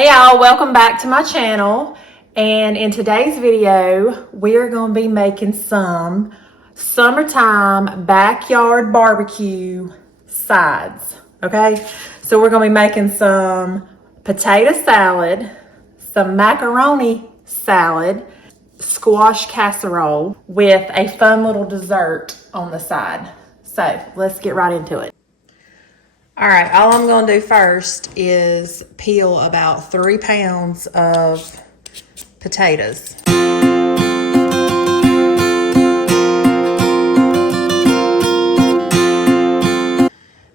Hey y'all, welcome back to my channel. And in today's video, we're gonna be making some summertime backyard barbecue sides, okay? So we're gonna be making some potato salad, some macaroni salad, squash casserole with a fun little dessert on the side. So let's get right into it. All right, all I'm gonna do first is peel about 3 pounds of potatoes.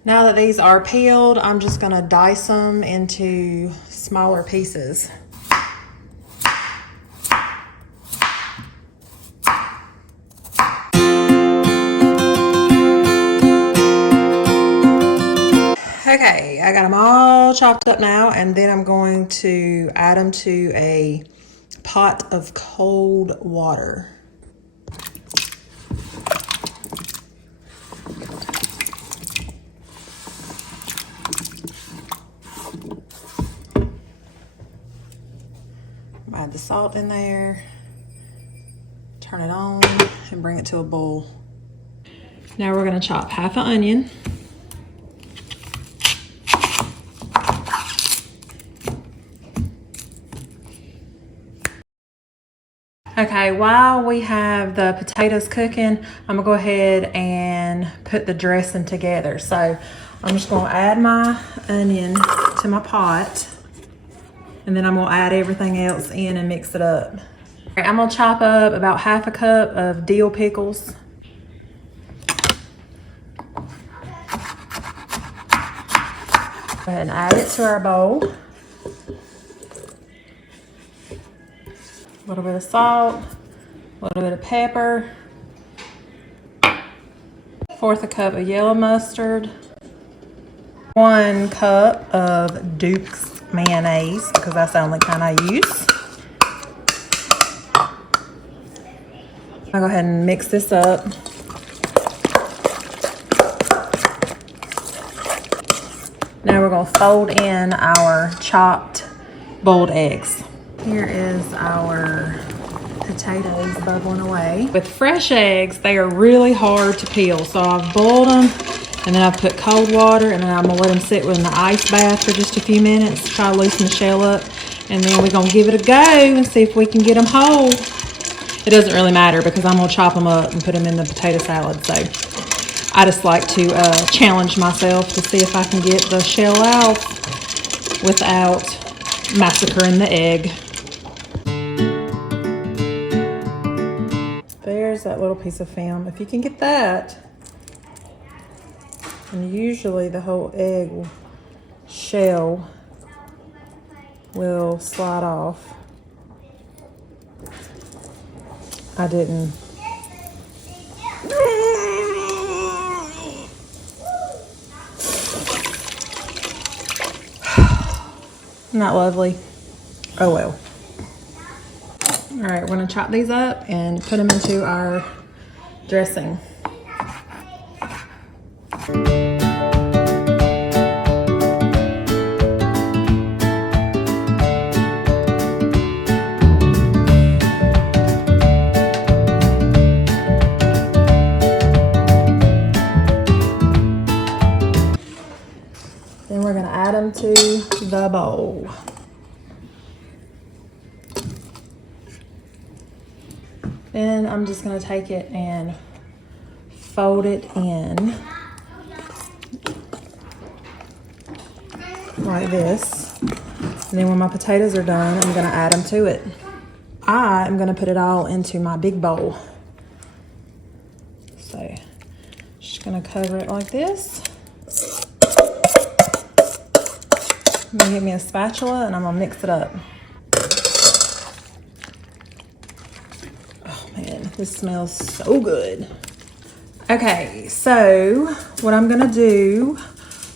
Now that these are peeled, I'm just gonna dice them into smaller pieces. Okay, I got them all chopped up now, and then I'm going to add them to a pot of cold water. Add the salt in there, turn it on, and bring it to a boil. Now we're going to chop half an onion. Okay, while we have the potatoes cooking, I'm gonna go ahead and put the dressing together. So I'm just gonna add my onion to my pot, and then I'm gonna add everything else in and mix it up. All right, I'm gonna chop up about half a cup of dill pickles. Go ahead and add it to our bowl. A little bit of salt, a little bit of pepper, 1/4 cup of yellow mustard, 1 cup of Duke's mayonnaise, because that's the only kind I use. I'll go ahead and mix this up. Now we're going to fold in our chopped boiled eggs. Here is our potatoes bubbling away. With fresh eggs, they are really hard to peel. So I've boiled them, and then I've put cold water, and then I'm gonna let them sit in the ice bath for just a few minutes, try to loosen the shell up, and then we're gonna give it a go and see if we can get them whole. It doesn't really matter because I'm gonna chop them up and put them in the potato salad. So I just like to challenge myself to see if I can get the shell out without massacring the egg. There's that little piece of film. If you can get that, and usually the whole egg shell will slide off. I didn't. Not lovely. Oh well. All right, we're gonna chop these up and put them into our dressing. Then we're gonna add them to the bowl. Then I'm just gonna take it and fold it in like this. And then when my potatoes are done, I'm gonna add them to it. I am gonna put it all into my big bowl. So just gonna cover it like this. I'm gonna get me a spatula and I'm gonna mix it up. This smells so good. Okay, so what I'm gonna do,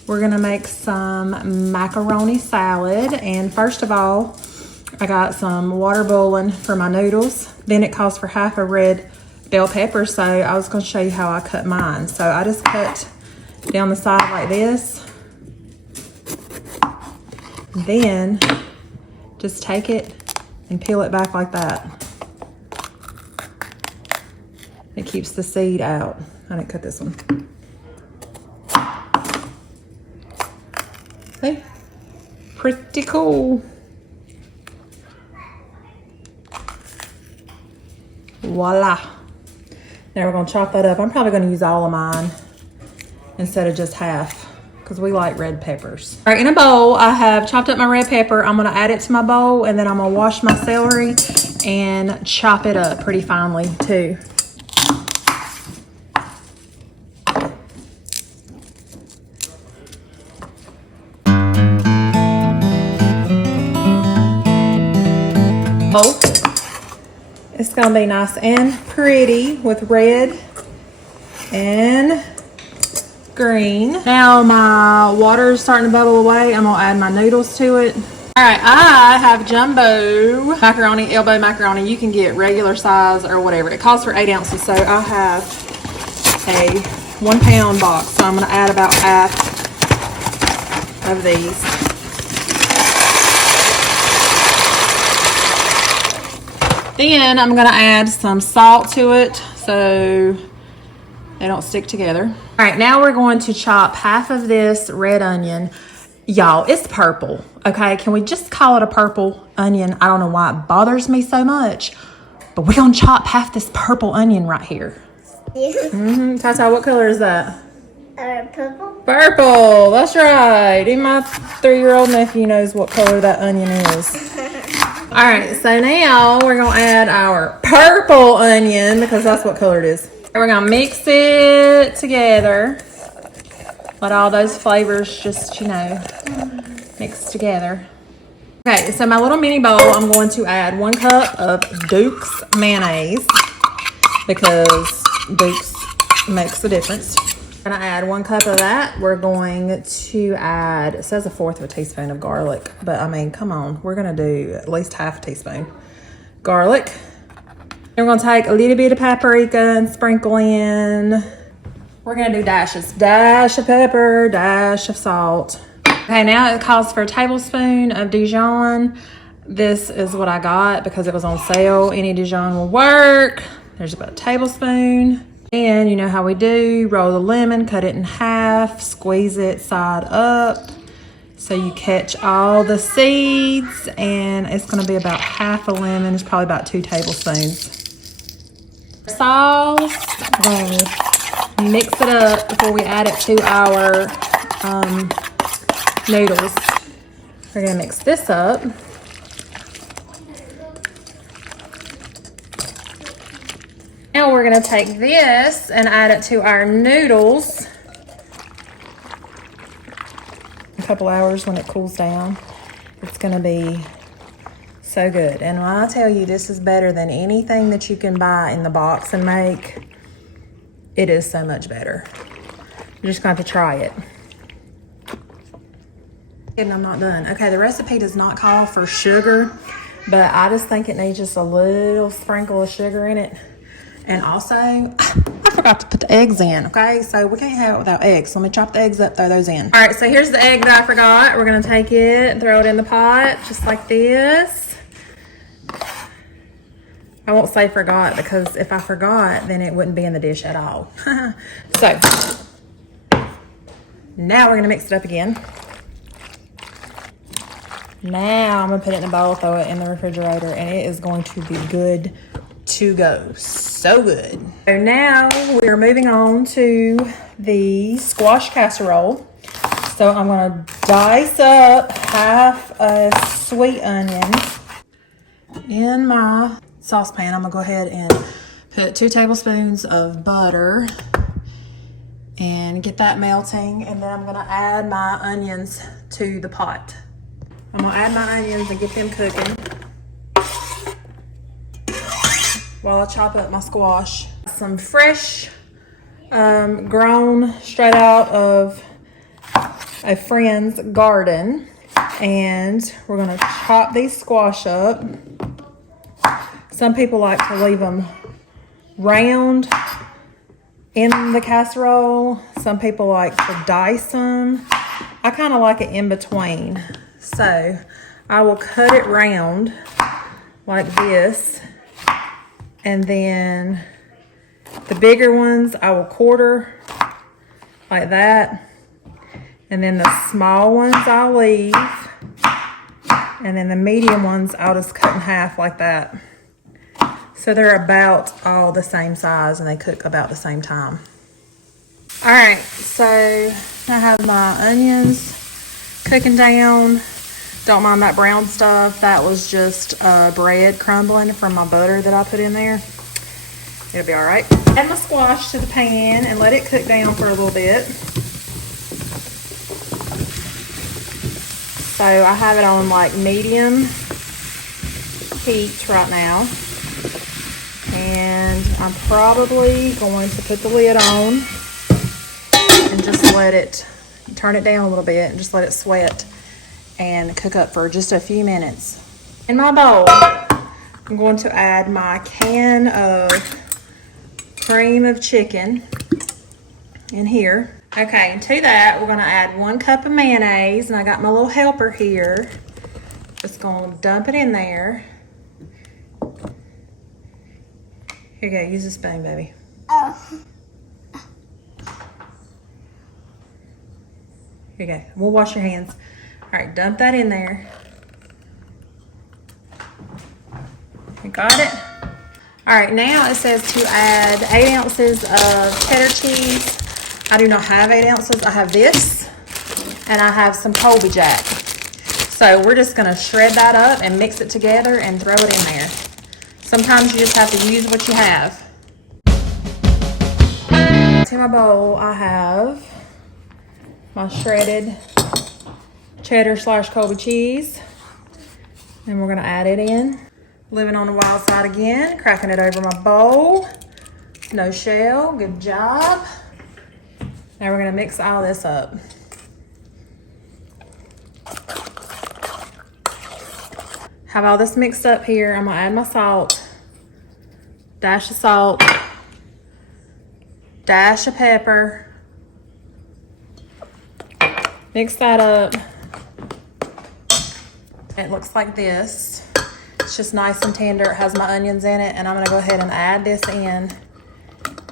we're gonna make some macaroni salad. And first of all, I got some water boiling for my noodles. Then it calls for half a red bell pepper, so I was gonna show you how I cut mine. So I just cut down the side like this. Then Just take it and peel it back like that. It keeps the seed out. I didn't cut this one. See? Pretty cool. Voila. Now we're gonna chop that up. I'm probably gonna use all of mine instead of just half because we like red peppers. All right, in a bowl, I have chopped up my red pepper. I'm gonna add it to my bowl and then I'm gonna wash my celery and chop it up pretty finely too. Oh, it's gonna be nice and pretty with red and green. Now my water is starting to bubble away. I'm gonna add my noodles to it. All right, I have jumbo macaroni, elbow macaroni. You can get regular size or whatever. It calls for 8 ounces, so I have a 1 pound box. So I'm gonna add about half of these. Then I'm gonna add some salt to it so they don't stick together. All right, now we're going to chop half of this red onion. Y'all, it's purple, okay? Can we just call it a purple onion? I don't know why it bothers me so much, but we're gonna chop half this purple onion right here. Yeah. Tata, what color is that? Purple. Purple, that's right. Even my 3-year-old nephew knows what color that onion is. All right, so now we're gonna add our purple onion because that's what color it is. We're gonna mix it together. Let all those flavors just, you know, mix together. Okay, so my little mini bowl, I'm going to add 1 cup of Duke's mayonnaise because Duke's makes a difference. I'm gonna add 1 cup of that. We're going to add, it says 1/4 teaspoon of garlic, but I mean, come on, we're gonna do at least half a teaspoon garlic. Then we're gonna take a little bit of paprika and sprinkle in. We're gonna do dashes. Dash of pepper, dash of salt. Okay, now it calls for a tablespoon of Dijon. This is what I got because it was on sale. Any Dijon will work. There's about a tablespoon. And you know how we do, roll the lemon, cut it in half, squeeze it side up so you catch all the seeds, and it's gonna be about half a lemon. It's probably about 2 tablespoons. Sauce, mix it up before we add it to our noodles. We're gonna mix this up. Now we're gonna take this and add it to our noodles. A couple hours when it cools down. It's gonna be so good. And when I tell you this is better than anything that you can buy in the box and make, it is so much better. You're just going to have to try it. And I'm not done. Okay, the recipe does not call for sugar, but I just think it needs just a little sprinkle of sugar in it. And also, I forgot to put the eggs in, okay? So we can't have it without eggs. So let me chop the eggs up, throw those in. All right, so here's the egg that I forgot. We're gonna take it and throw it in the pot, just like this. I won't say forgot because if I forgot, then it wouldn't be in the dish at all. So, now we're gonna mix it up again. Now I'm gonna put it in a bowl, throw it in the refrigerator, and it is going to be good to go. So good. So now we're moving on to the squash casserole. So I'm gonna dice up half a sweet onion in my saucepan. I'm gonna go ahead and put 2 tablespoons of butter and get that melting, and then I'm gonna add my onions to the pot. I'm gonna add my onions and get them cooking while I chop up my squash. Some fresh, grown straight out of a friend's garden, and we're gonna chop these squash up. Some people like to leave them round in the casserole. Some people like to dice them. I kind of like it in between. So I will cut it round like this. And then the bigger ones I will quarter like that. And then the small ones I'll leave. And then the medium ones I'll just cut in half like that. So they're about all the same size and they cook about the same time. All right, so I have my onions cooking down. Don't mind that brown stuff. That was just bread crumbling from my butter that I put in there. It'll be all right. Add my squash to the pan and let it cook down for a little bit. So I have it on like medium heat right now. And I'm probably going to put the lid on and just let it, turn it down a little bit and just let it sweat and cook up for just a few minutes. In my bowl, I'm going to add my can of cream of chicken in here. Okay, and to that, we're gonna add 1 cup of mayonnaise, and I got my little helper here. Just gonna dump it in there. Here you go, use a spoon, baby. Here you go, we'll wash your hands. All right, dump that in there. You got it? All right, now it says to add 8 ounces of cheddar cheese. I do not have 8 ounces. I have this, and I have some Colby Jack. So we're just gonna shred that up and mix it together and throw it in there. Sometimes you just have to use what you have. To my bowl, I have my shredded cheddar / Colby cheese. And we're gonna add it in. Living on the wild side again, cracking it over my bowl. No shell, good job. Now we're gonna mix all this up. Have all this mixed up here. I'm gonna add my salt, dash of salt, dash of pepper. Mix that up. It looks like this. It's just nice and tender. It has my onions in it, and I'm gonna go ahead and add this in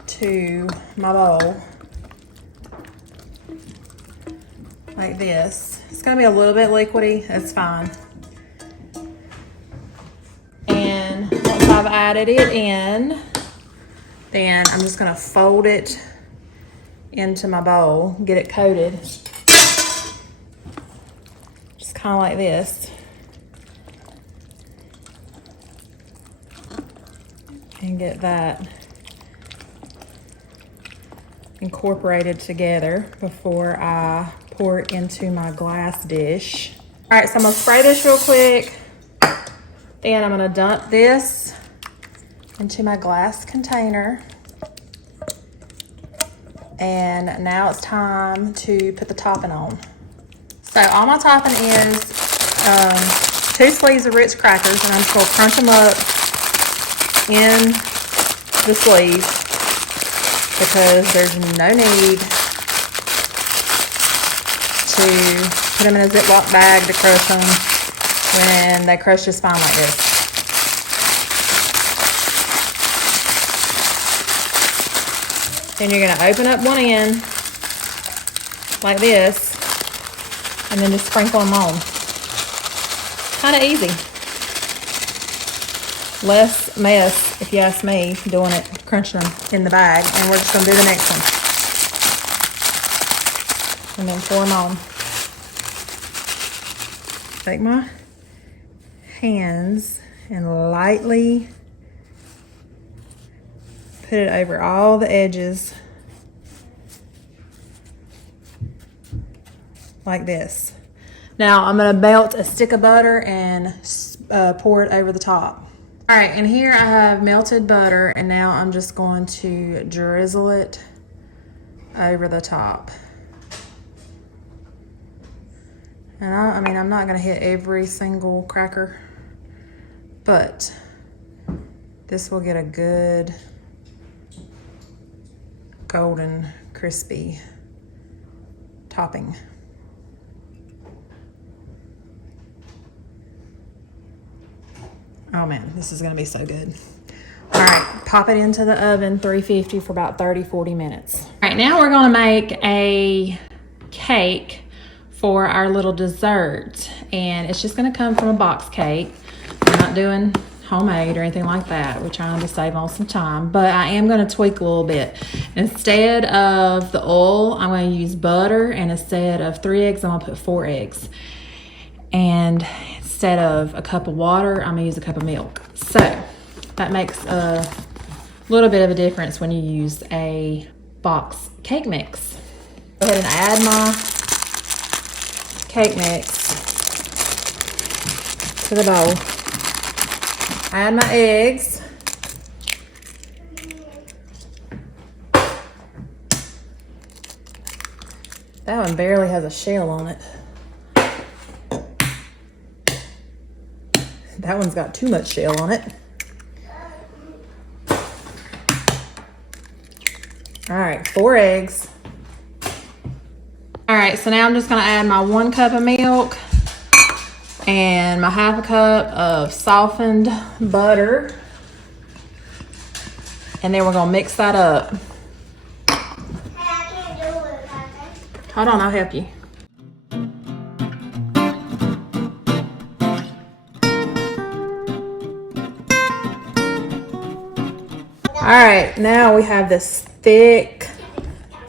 to my bowl. Like this. It's gonna be a little bit liquidy, it's fine. And once I've added it in, then I'm just gonna fold it into my bowl, get it coated. Just kind of like this. And get that incorporated together before I pour it into my glass dish. All right, so I'm gonna spray this real quick. Then I'm gonna dump this into my glass container. And now it's time to put the topping on. So all my topping is 2 sleeves of Ritz crackers, and I'm just gonna crunch them up in the sleeves because there's no need to put them in a Ziploc bag to crush them when they crush just fine like this. Then you're gonna open up one end like this and then just sprinkle them on. Kind of easy. Less mess, if you ask me, doing it, crunching them in the bag. And we're just gonna do the next one. And then pour them on. Take my hands and lightly put it over all the edges like this. Now I'm gonna melt a stick of butter and pour it over the top. All right, and here I have melted butter, and now I'm just going to drizzle it over the top. And I mean, I'm not gonna hit every single cracker, but this will get a good golden, crispy topping. Oh man, this is gonna be so good. All right, pop it into the oven, 350 for about 30-40 minutes. All right, now we're gonna make a cake for our little dessert. And it's just gonna come from a box cake. I'm not doing homemade or anything like that. We're trying to save on some time, but I am gonna tweak a little bit. Instead of the oil, I'm gonna use butter, and instead of 3 eggs, I'm gonna put 4 eggs. And instead of a cup of water, I'm gonna use a cup of milk. So that makes a little bit of a difference when you use a box cake mix. Go ahead and add my cake mix to the bowl. Add my eggs. That one barely has a shell on it. That one's got too much shell on it. All right, 4 eggs. All right, so now I'm just gonna add my 1 cup of milk and my 1/2 cup of softened butter. And then we're gonna mix that up. Hey, I can't do it, okay? Hold on, I'll help you. All right, now we have this thick,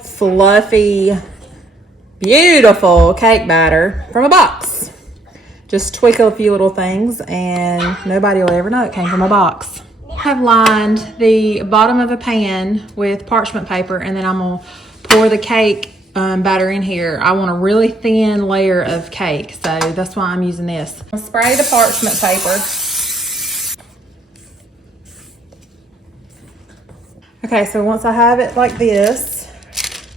fluffy, beautiful cake batter from a box. Just tweak a few little things and nobody will ever know it came from a box. I have lined the bottom of a pan with parchment paper, and then I'm gonna pour the cake batter in here. I want a really thin layer of cake, so that's why I'm using this. I'll spray the parchment paper. Okay, so once I have it like this,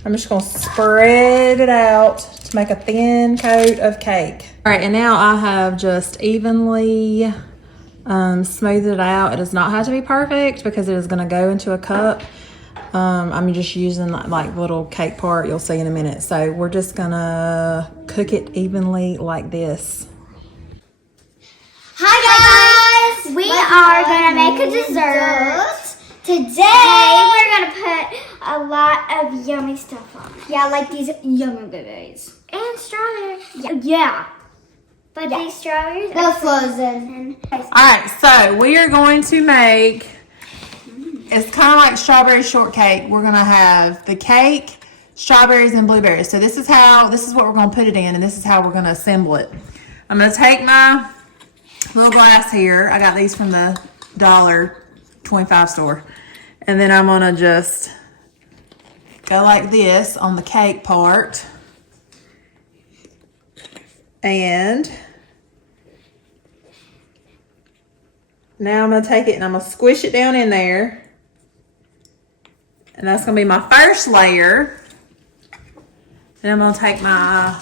I'm just gonna spread it out to make a thin coat of cake. All right, and now I have just evenly smoothed it out. It does not have to be perfect because it is gonna go into a cup. I'm just using like little cake part you'll see in a minute. So we're just gonna cook it evenly like this. Hi guys! We are gonna make a dessert. Today we're gonna put a lot of yummy stuff on it. Yeah, like these yummy blueberries. And strawberries. Yeah. But these strawberries are frozen. Alright, so we are going to make, it's kind of like strawberry shortcake. We're gonna have the cake, strawberries, and blueberries. So this is what we're gonna put it in, and this is how we're gonna assemble it. I'm gonna take my little glass here. I got these from the $1.25 store. And then I'm gonna just go like this on the cake part. And now I'm gonna take it and I'm gonna squish it down in there. And that's gonna be my first layer. Then I'm gonna take my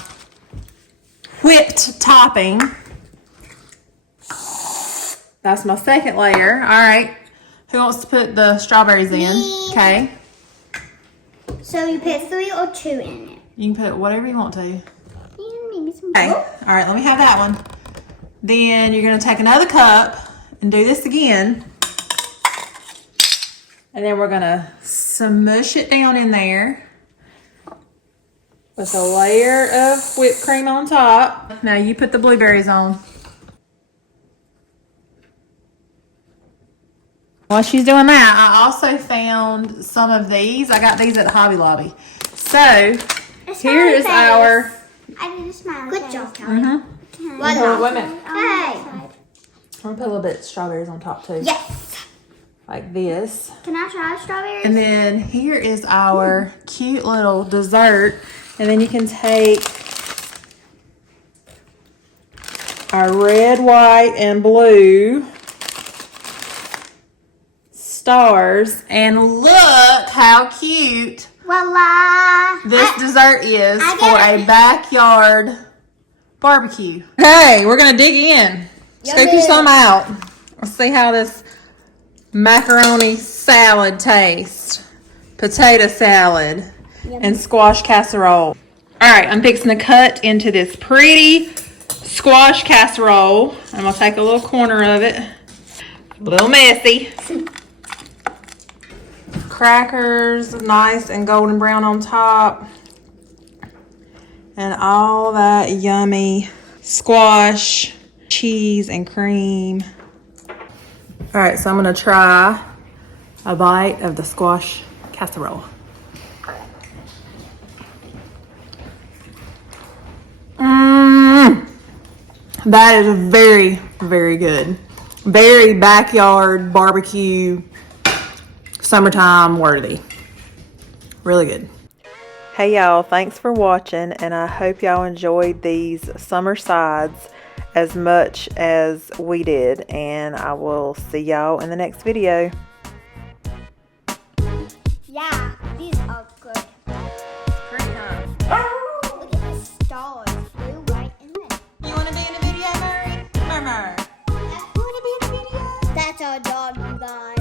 whipped topping. That's my second layer. All right. Who wants to put the strawberries in? Okay. So you put 3 or 2 in it? You can put whatever you want to. Maybe some. Okay. All right, let me have that one. Then you're going to take another cup and do this again. And then we're going to smush it down in there with a layer of whipped cream on top. Now you put the blueberries on. While she's doing that, I also found some of these. I got these at Hobby Lobby. So, here is our... I did a smile. Good job, Kelly. Mm-hmm. Wait a minute. Hey. I'm going to put a little bit of strawberries on top too. Yes. Like this. Can I try strawberries? And then here is our cute little dessert. And then you can take our red, white, and blue stars, and look how cute Voila! this dessert is for a backyard barbecue. Okay, we're gonna dig in. Scoop you some out. Let's see how this macaroni salad tastes. Potato salad and squash casserole. All right, I'm fixing to cut into this pretty squash casserole. I'm gonna take a little corner of it. A little messy. Crackers, nice and golden brown on top. And all that yummy squash, cheese, and cream. All right, so I'm gonna try a bite of the squash casserole. That is very, very good. Very backyard barbecue, summertime worthy. Really good. Hey y'all, thanks for watching, and I hope y'all enjoyed these summer sides as much as we did, and I will see y'all in the next video. Yeah, these are good. Pretty, huh? Look at the stars. Blue, white, and red. You want to be in a video, Murray? Murmur. I want to be in a video. That's our dog, you guys.